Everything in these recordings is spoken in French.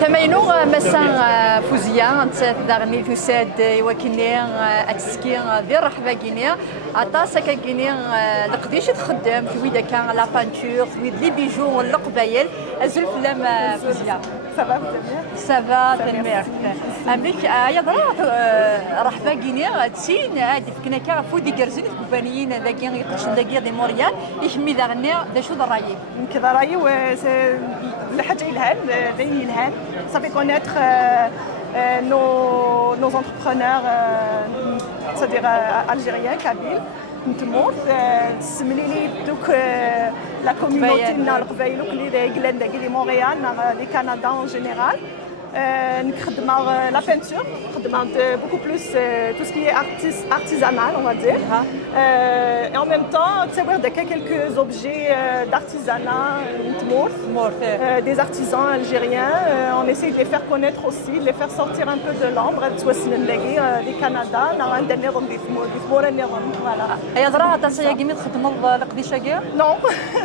ثمينو مسا فوزيا دارني تساد وكني اتسكي دير رحبه كينيا عطاسا كيني لقديش تخدم في ويدا كان لا بانتور في لي بيجو القبايل ازل فلام فوزيا سافا سافا تنميرت امريك يضرا رحبه كينيا تسين عاد فكنا كا فودي كرزين كوبانيين داكي يقش داكي دي موريال يحمي دارني دا شو درايي كذا رايي لحاجه يلهان داي يلهان صافي كونيتر nos entrepreneurs c'est-à-dire algériens kabyles نتموت سمليلي دوك لا كوميونيتي نا القبايلوك اللي داير لي مونريال لي كندا اون جينيرال نخدم la peinture, beaucoup plus tout ce qui est artisanal, on va dire. Et en même temps, quelques objets d'artisanat, des artisans algériens. On essaie de les faire connaître aussi, de les faire sortir un peu de l'ombre. Les Canada, voilà. Non,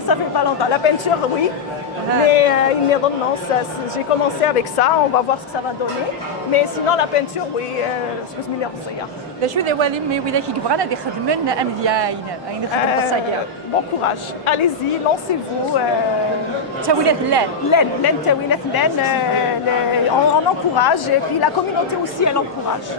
ça fait pas longtemps. La peinture, oui. Mais non, j'ai commencé avec ça, on va voir ce que ça va donner. Mais sinon, la peinture, oui, excuse moi bon courage, allez-y, lancez-vous. On encourage et puis la communauté aussi, elle encourage.